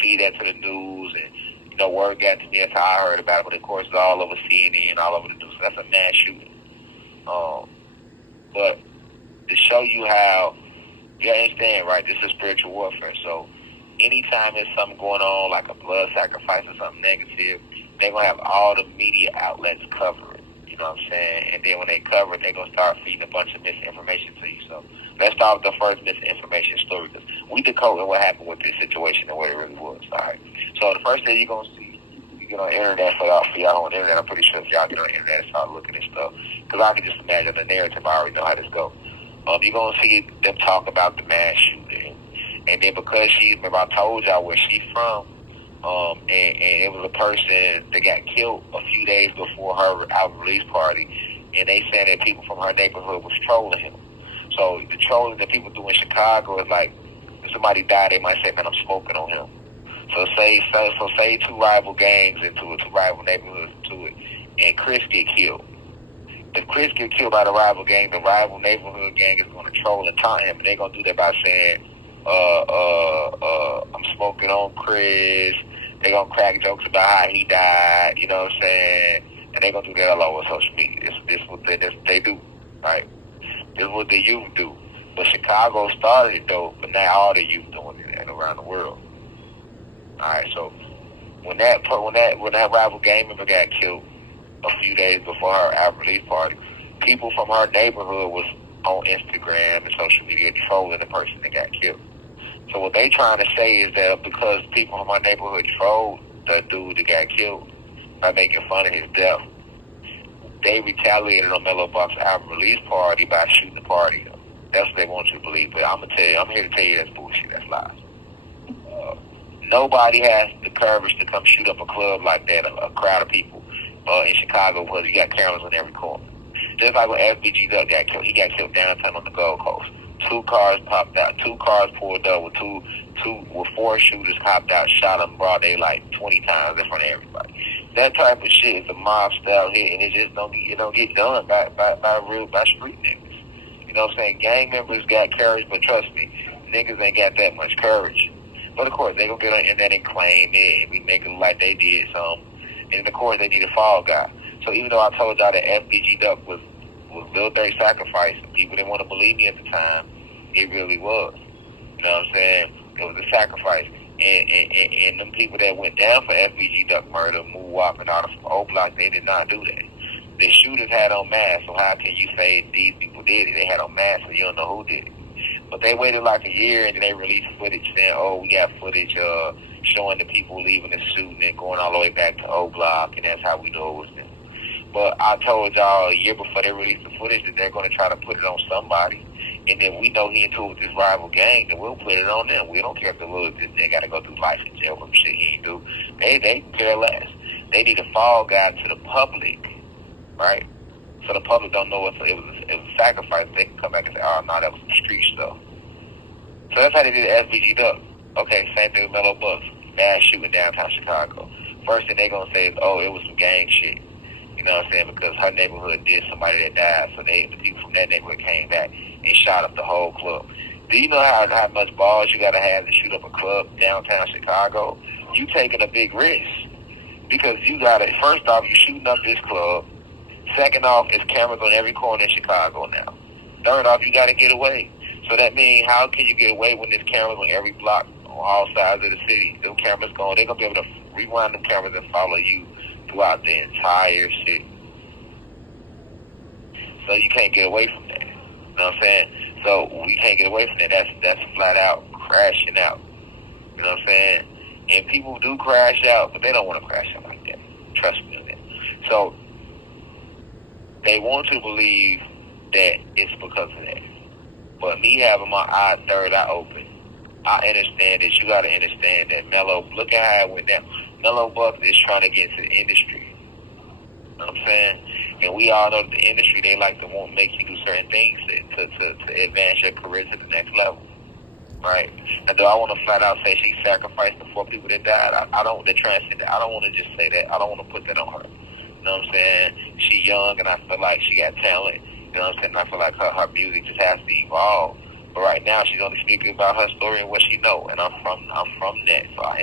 feed that to the news, and word got to me. That's how I heard about it. But of course, it's all over CNN, all over the news. So that's a mass shooting. But to show you how, you understand, right? This is spiritual warfare. So anytime there's something going on, like a blood sacrifice or something negative, they're going to have all the media outlets cover it. You know what I'm saying? And then when they cover it, they're going to start feeding a bunch of misinformation to you. So let's start with the first misinformation story, because we decoded what happened with this situation and what it really was. All right. So the first thing you're going to see, you get on the internet, for y'all on the internet, I'm pretty sure if y'all get on the internet and start looking at stuff, because I can just imagine the narrative. I already know how this goes. You're going to see them talk about the mass shooting. And then because remember I told y'all where she's from, and it was a person that got killed a few days before her album release party, and they said that people from her neighborhood was trolling him. So the trolling that people do in Chicago is like, if somebody died, they might say, man, I'm smoking on him. So say two rival gangs into it, two rival neighborhoods into it, and Chris get killed. If Chris get killed by the rival gang, the rival neighborhood gang is going to troll and taunt him, and they're going to do that by saying, I'm smoking on Chris. They're going to crack jokes about how he died, you know what I'm saying? And they're going to do that all over social media. This what they do, right? This is what the youth do. But Chicago started it, though, but now all the youth doing it around the world. All right, so when that rival gang member got killed a few days before her album release party, people from her neighborhood was on Instagram and social media trolling the person that got killed. So what they trying to say is that because people from our neighborhood trolled the dude that got killed by making fun of his death, they retaliated on Mellow Buck's album release party by shooting the party up. That's what they want you to believe. But I'm here to tell you that's bullshit. That's lies. Nobody has the courage to come shoot up a club like that, a crowd of people in Chicago, because you got cameras on every corner. Just like when FBG Duck got killed. He got killed downtown on the Gold Coast. 2 cars popped out. 2 cars pulled up with 4 shooters hopped out, shot him broad daylight 20 times in front of everybody. That type of shit is a mob style hit, and it just don't get done by street niggas. You know what I'm saying? Gang members got courage, but trust me, niggas ain't got that much courage. But of course, they gonna get on the internet and claim it, and we make it look like they did something. And of course, they need a fall guy. So even though I told y'all that FBG Duck was Lil Durk's sacrifice, people didn't want to believe me at the time, it really was. You know what I'm saying? It was a sacrifice. And them people that went down for FBG Duck murder, Moonwalk and all the O Block, they did not do that. The shooters had on masks, so how can you say these people did it? They had on masks, so you don't know who did it. But they waited like a year, and then they released footage saying, oh, we got footage showing the people leaving the shoot and then going all the way back to O Block, and that's how we know it was them. But I told y'all a year before they released the footage that they're going to try to put it on somebody. And then we know he into it with this rival gang, then we'll put it on them. We don't care if the little they got to go through life in jail for shit he ain't do. They care less. They need a fall guy to the public, right? So the public don't know it was a sacrifice. They can come back and say, oh, no, that was some street stuff. So that's how they did FBG Duck. Okay, same thing with Mellow Bucks. Mass shooting downtown Chicago. First thing they going to say is, oh, it was some gang shit. You know what I'm saying? Because her neighborhood did somebody that died, so the people from that neighborhood came back and shot up the whole club. Do you know how much balls you got to have to shoot up a club downtown Chicago? You taking a big risk. Because you got to, first off, you shooting up this club. Second off, it's cameras on every corner in Chicago now. Third off, you got to get away. So that means, how can you get away when there's cameras on every block on all sides of the city? Them cameras going, they're going to be able to rewind them cameras and follow you throughout the entire city. So you can't get away from that. You know what I'm saying? So we can't get away from that. That's flat out crashing out. You know what I'm saying? And people do crash out, but they don't want to crash out like that. Trust me on that. So they want to believe that it's because of that. But me having my third eye open, I understand that. You got to understand that Mellow, look at how it went down. Mellow Bucks is trying to get into the industry. You know what I'm saying? And we all know that the industry, they like to want to make you do certain things to advance your career to the next level. Right? Now, do I want to flat out say she sacrificed the 4 people that died? I don't, that transcended. I don't want to just say that. I don't want to put that on her. You know what I'm saying? She young, and I feel like she got talent. You know what I'm saying? I feel like her music just has to evolve. But right now, she's only speaking about her story and what she know, and I'm from that. So I